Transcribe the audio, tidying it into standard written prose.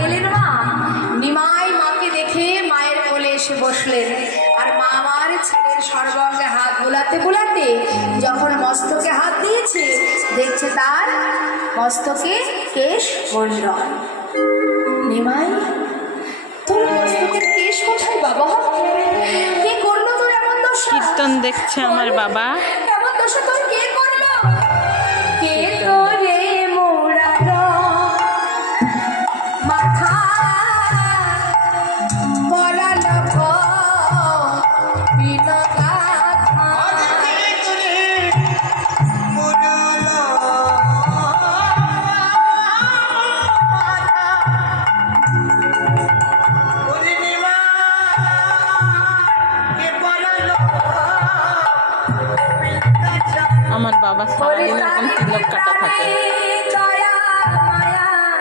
গেলেন মা। নিমাই মাকে দেখে মায়ের কোলে এসে বসলেন। আর মা আমার ছেলের সর্বাঙ্গে হাত বুলাতে বুলাতে যখন মস্তকে হাত দিয়েছে, দেখছে তার মস্তকে কেশ মণ্ডল। নিমাই, তোর মস্তকের কেশ কোথায় বাবা? কে করলো তোর এমন দোষ? কীর্তন দেখছে আমার বাবা। এমন দোষ তোর কে করলো? কে তোরে মোড়ালো মাথা পরালো বিনা গাথা? আমার বাবা সারাদিন এরকম তিলক কাটা থাকে।